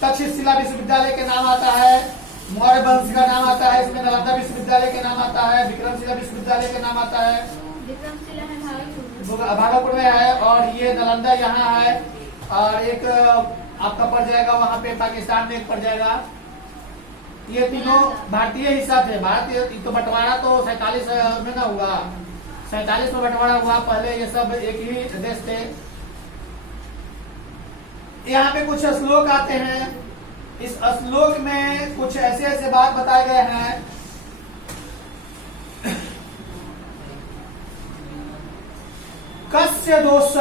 तक्षशिला विश्वविद्यालय के नाम आता है, मौर्य वंश का नाम आता है, इसमें नालंदा विश्वविद्यालय के नाम आता है, विक्रमशिला विश्वविद्यालय के नाम आता है, भागलपुर में है, और ये नालंदा यहाँ है, और एक आपका पड़ जाएगा वहाँ पे पाकिस्तान में एक पड़ जाएगा। ये तीनों भारतीय हिस्सा थे। भारतीय तो बंटवारा तो 47 में ना हुआ, 47 में बंटवारा हुआ, पहले ये सब एक ही देश थे। यहाँ पे कुछ श्लोक आते हैं, इस श्लोक में कुछ ऐसे ऐसे बात बताए गए हैं। कस्य दोष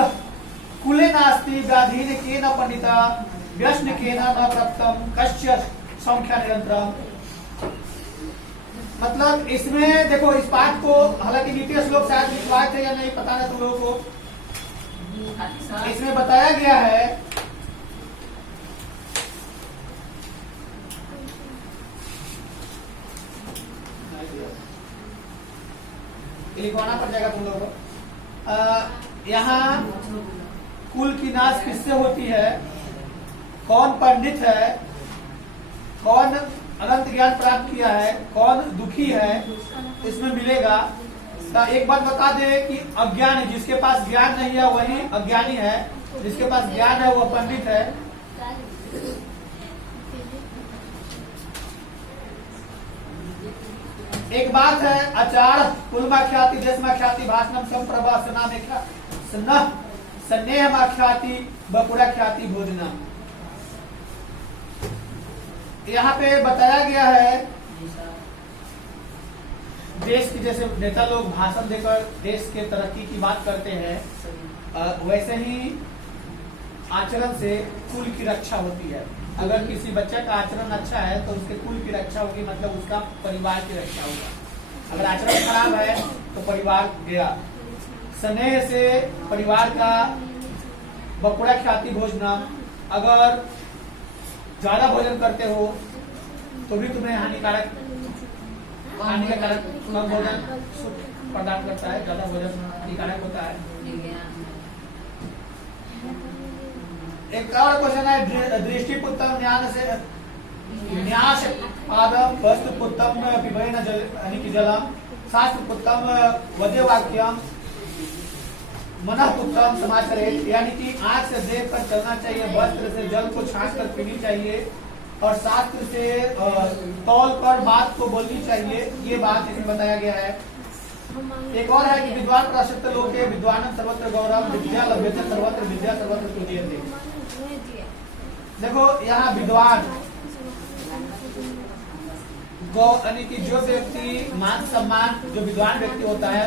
कुले नास्ति व्याधीन केन पंडिता व्यसन केन न प्राप्तम कस्य संख्या निरंतरम। मतलब इसमें देखो, इस पाठ को हालांकि द्वितीय श्लोक शायद लिखवाए थे या नहीं पता नहीं तुम लोगों को। इसमें बताया गया है लिखवाना पड़ जाएगा तुम लोगों को। यहाँ कुल की नाश किससे होती है, कौन पंडित है, कौन अनंत ज्ञान प्राप्त किया है, कौन दुखी है, इसमें मिलेगा। तो एक बात बता दे कि अज्ञानी, जिसके पास ज्ञान नहीं है वही अज्ञानी है, जिसके पास ज्ञान है वो पंडित है। एक बात है, आचार कुलमा ख्याति देशमा ख्याति भाषणम संप्रभाषणा में स्नेह ख्याति बपुरा ख्याति भोजना। यहाँ पे बताया गया है देश की, जैसे नेता लोग भाषण देकर देश के तरक्की की बात करते हैं, वैसे ही आचरण से कुल की रक्षा होती है। अगर किसी बच्चे का आचरण अच्छा है तो उसके कुल की रक्षा होगी, मतलब उसका परिवार की रक्षा होगा। अगर आचरण खराब है तो परिवार गया। स्नेह से परिवार का बपुरा ख्याति भोजना, अगर ज्यादा भोजन करते हो तो भी तुम्हें हानिकारक कम भोजन प्रदान करता है, ज्यादा भोजन हानिकारक होता है। एक और क्वेश्चन है, दृष्टि पुत्तम ज्ञान से न्यास पादम वस्तु पुत्तम पिबेन जलम शास्त्र पुत्तम वदे वाक्यम मन पुत्तम समाचरेत। यानी कि आंख से देख कर चलना चाहिए, वस्त्र से जल को छांट कर पीनी चाहिए, और शास्त्र से तौल कर बात को बोलनी चाहिए। ये बात इसमें बताया गया है। एक और है कि विद्वान प्रसिद्ध लोग विद्वान सर्वत्र गौरव विद्या लभ्यते सर्वत्र विद्या सर्वत्र तुल्यते। देखो यहाँ विद्वान यानी कि जो व्यक्ति मान सम्मान, जो विद्वान व्यक्ति होता है,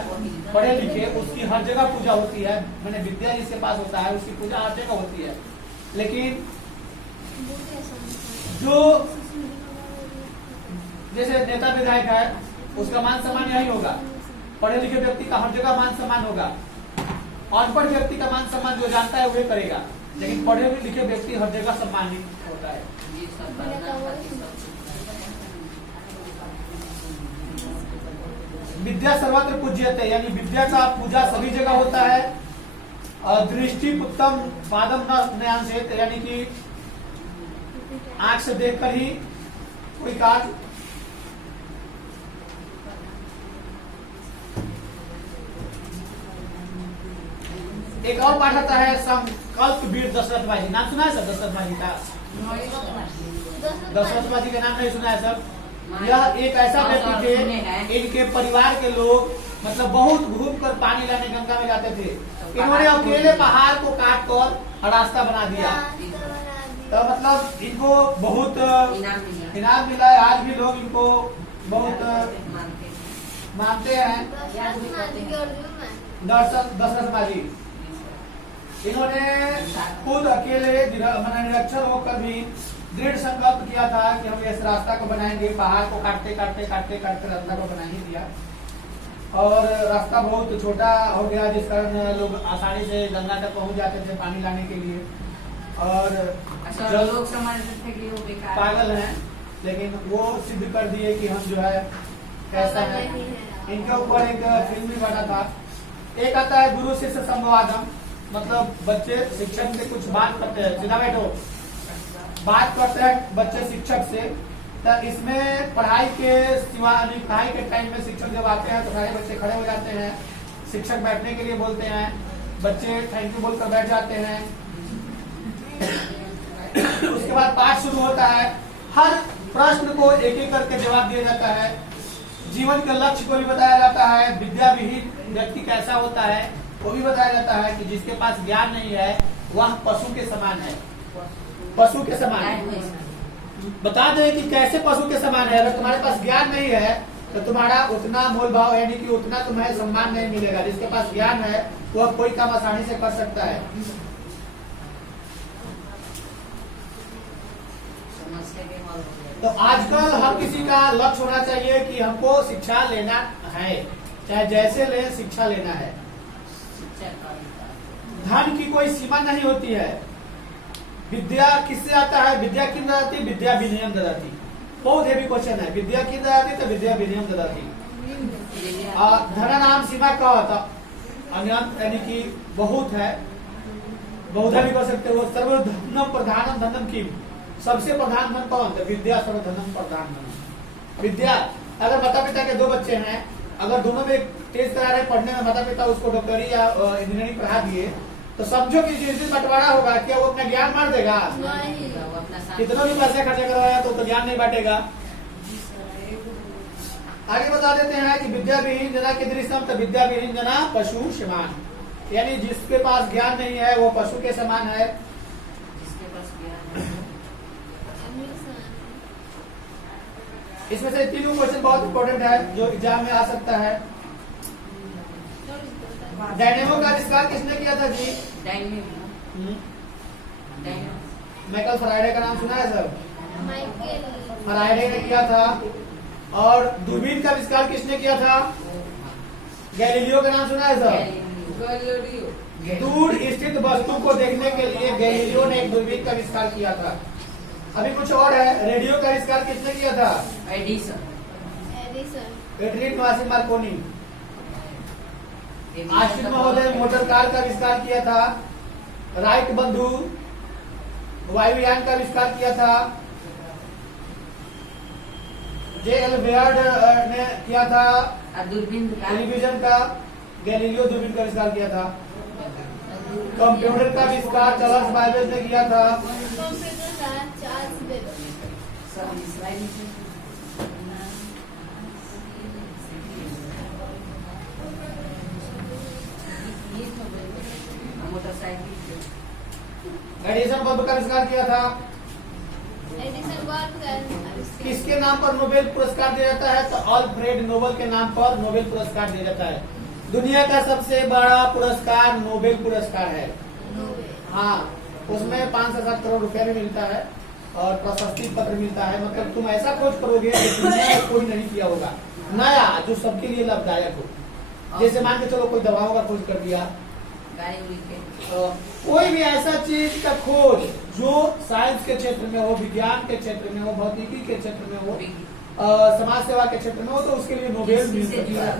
पढ़े लिखे, उसकी हर जगह पूजा होती है। मैंने विद्या जिसके पास होता है उसकी पूजा हर जगह होती है। लेकिन जो जैसे नेता विधायक है उसका मान सम्मान यही होगा। पढ़े लिखे व्यक्ति का हर जगह मान सम्मान होगा। अनपढ़ व्यक्ति का मान सम्मान जो जानता है वही करेगा, लेकिन पढ़े लिखे व्यक्ति हर जगह सम्मानित होता है। विद्या सर्वत्र पूज्यते, यानी विद्या का पूजा सभी जगह होता है। दृष्टि पुत्तम पादम न से, यानी कि आंख से देखकर ही कोई कार्य। एक और पाठ आता है संकल्प वीर दशरथ बाजी। नाम सुना है सर दशरथ बाजी का? दशरथ बाजी का नाम नहीं सुना है सर? यह एक ऐसा व्यक्ति थे, इनके परिवार के लोग मतलब बहुत घूम कर पानी लाने गंगा में जाते थे। इन्होंने अकेले पहाड़ को काट कर रास्ता बना दिया, तो मतलब इनको बहुत इनाम मिला है। आज भी लोग इनको बहुत मानते हैं। दशरथ बाजी इन्होंने खुद अकेले निरक्षर होकर भी दृढ़ संकल्प किया था कि हम इस रास्ता को बनाएंगे। पहाड़ को काटते काटते काटते काटते रास्ता को बना ही दिया, और रास्ता बहुत छोटा हो गया, जिस कारण लोग आसानी से गंगा तक पहुंच जाते थे पानी लाने के लिए। और जो लोग समझते थे कि वो बेकार पागल हैं, लेकिन वो सिद्ध कर दिए कि हम जो है कैसा है। इनके ऊपर एक फिल्म भी बना था। एक आता है गुरु शिष्य संवादम, मतलब बच्चे शिक्षक से कुछ बात करते हैं। सीधा बैठो। बात करते हैं बच्चे शिक्षक से। तो इसमें पढ़ाई के सिवा पढ़ाई के टाइम में शिक्षक जब आते हैं तो सारे बच्चे खड़े हो जाते हैं, शिक्षक बैठने के लिए बोलते हैं, बच्चे थैंक यू बोलकर बैठ जाते हैं। उसके बाद पाठ शुरू होता है। हर प्रश्न को एक एक करके जवाब दिया जाता है। जीवन के लक्ष्य को भी बताया जाता है। विद्या विहीन व्यक्ति कैसा होता है वो भी बताया जाता है कि जिसके पास ज्ञान नहीं है वह पशु के समान है। पशु के समान है। बता दें कि कैसे पशु के समान है। अगर तुम्हारे पास ज्ञान नहीं है तो तुम्हारा उतना मोल भाव यानी कि उतना तुम्हें सम्मान नहीं मिलेगा। जिसके पास ज्ञान है वह कोई काम आसानी से कर सकता है। तो आजकल हर किसी का लक्ष्य होना चाहिए कि हमको शिक्षा लेना है, चाहे जैसे ले शिक्षा लेना है। धन की कोई सीमा नहीं होती है। विद्या किससे आता है? विद्या किन ददाति? विद्या विनयम ददाति। बहुत हेवी क्वेश्चन है। विद्या किन ददाति? तो विद्या विनयम ददाति। धन नाम सीमा का होता अनंत यानी कि बहुत है, बहुधा भी कर सकते हो। सर्वधनम प्रधानम धनम किम, सबसे प्रधान धन कौन? विद्या सर्वधनम प्रधान धन। विद्या, अगर माता पिता के दो बच्चे हैं, अगर दोनों में तेज करा रहे पढ़ने में, माता पिता उसको डॉक्टरी या इंजीनियरिंग पढ़ा दिए तो समझो कि जिस दिन बंटवारा होगा क्या वो अपना ज्ञान बांट देगा? कितना भी पैसे खर्चा करवाया तो ज्ञान नहीं बांटेगा। आगे बता देते हैं कि विद्या विहीन जना के दृश्यम, तो विद्या विहीन जना पशु समान, यानी जिसके पास ज्ञान नहीं है वो पशु के समान है। इसमें से तीनों क्वेश्चन बहुत इंपॉर्टेंट है जो एग्जाम में आ सकता है। डायनेमो का आविष्कार किसने किया था जी? माइकल फैराडे का नाम सुना है सर? फैराडे ने किया था। और दूरबीन का आविष्कार किसने किया था? गैलीलियो का नाम सुना है सर? दूर स्थित वस्तु को देखने के लिए गैलीलियो ने एक दूरबीन का आविष्कार किया था। अभी कुछ और है। रेडियो का आविष्कार किसने किया था? एडरिन वासी मार्कोनी। आस्टिन महोदय मोटर कार का आविष्कार किया था। राइट बंधु वायुयान का आविष्कार किया था। जे.एल. बेयर्ड ने किया था टेलीविजन का। गैलीलियो दूरबीन का आविष्कार किया था। कंप्यूटर का आविष्कार चार्ल्स बाबेज ने किया था। एडिसन बल्ब का आविष्कार किया था। किसके नाम पर नोबेल पुरस्कार दिया जाता है? तो अल्फ्रेड नोबेल के नाम पर नोबेल पुरस्कार दिया जाता है। दुनिया का सबसे बड़ा पुरस्कार नोबेल पुरस्कार है। हाँ, उसमें 5 से 7 करोड़ रुपया भी मिलता है और प्रशस्ति पत्र मिलता है। मतलब तुम ऐसा खोज करोगे कि दुनिया में कोई नहीं किया होगा, नया, जो सबके लिए लाभदायक हो। जैसे मान के चलो कोई दवाओं का खोज कर दिया, तो कोई भी ऐसा चीज का खोज जो साइंस के क्षेत्र में हो, विज्ञान के क्षेत्र में हो, भौतिकी के क्षेत्र में हो, समाज सेवा के क्षेत्र में हो, तो उसके लिए नोबेल मिल सकता है।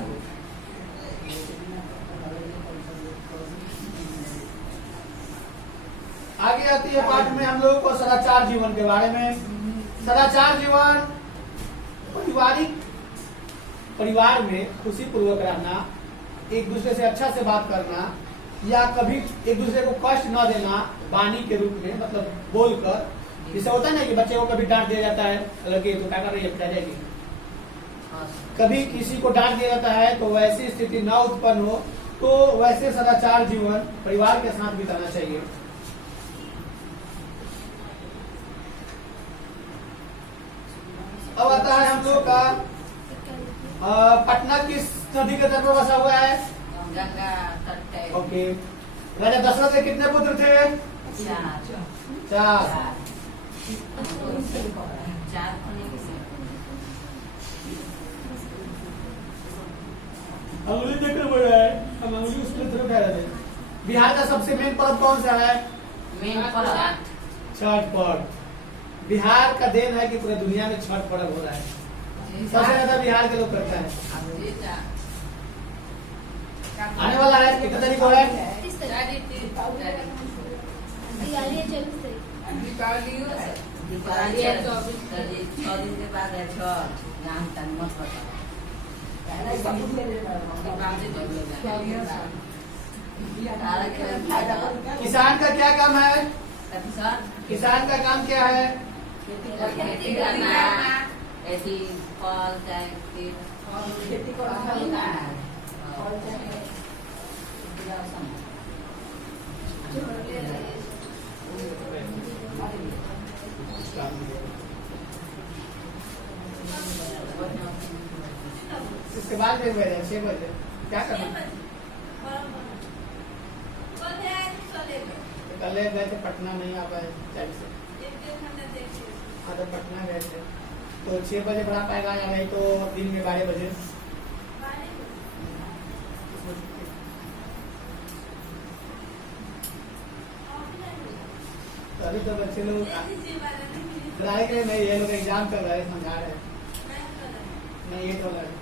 आगे आती है पाठ में हम लोग को सदाचार जीवन के बारे में। सदाचार जीवन परिवार में खुशी पूर्वक रहना, एक दूसरे से अच्छा से बात करना, या कभी एक दूसरे को कष्ट न देना वाणी के रूप में, मतलब बोलकर। जैसे होता है ना कि बच्चे को कभी डांट दिया जाता है, लगे तो क्या कर रही है, पिटा जाएगी। कभी किसी को डांट दिया जाता है तो वैसी स्थिति न उत्पन्न हो, तो वैसे सदाचार जीवन परिवार के साथ बिताना चाहिए। अब आता है हम लोग का पटना किस नदी के तट पर बसा हुआ है? गंगा तट। ओके। राजा दशरथ के कितने पुत्र थे? 4। अंगुली देखकर बोल रहा है, हम अंगुली उसके तरफ कह रहे थे। बिहार का सबसे मेन पर्व कौन सा है? छठ पर्व। बिहार का देन है कि पूरे दुनिया में छठ पर्व हो रहा है। सबसे ज्यादा बिहार के लोग करते हैं। आने वाला है कितने तारीख को है? दीपावली है 6 दिन के बाद है 6 नाम तक मत बताओ किसान का क्या काम है? किसान का काम क्या है? खेती करना खेती फल चाहे खेती करना इसके बाद फिर बजे 6 बजे क्या करना? कल गए थे पटना, नहीं आ पाए टाइम से। हाँ तो पटना गए थे तो 6 बजे बढ़ा पाएगा या नहीं तो दिन में 12 बजे। तो अभी तो बच्चे लोग पढ़ाई के नहीं, ये लोग एग्जाम कर रहे हैं, समझा रहे हैं। नहीं ये तो लगे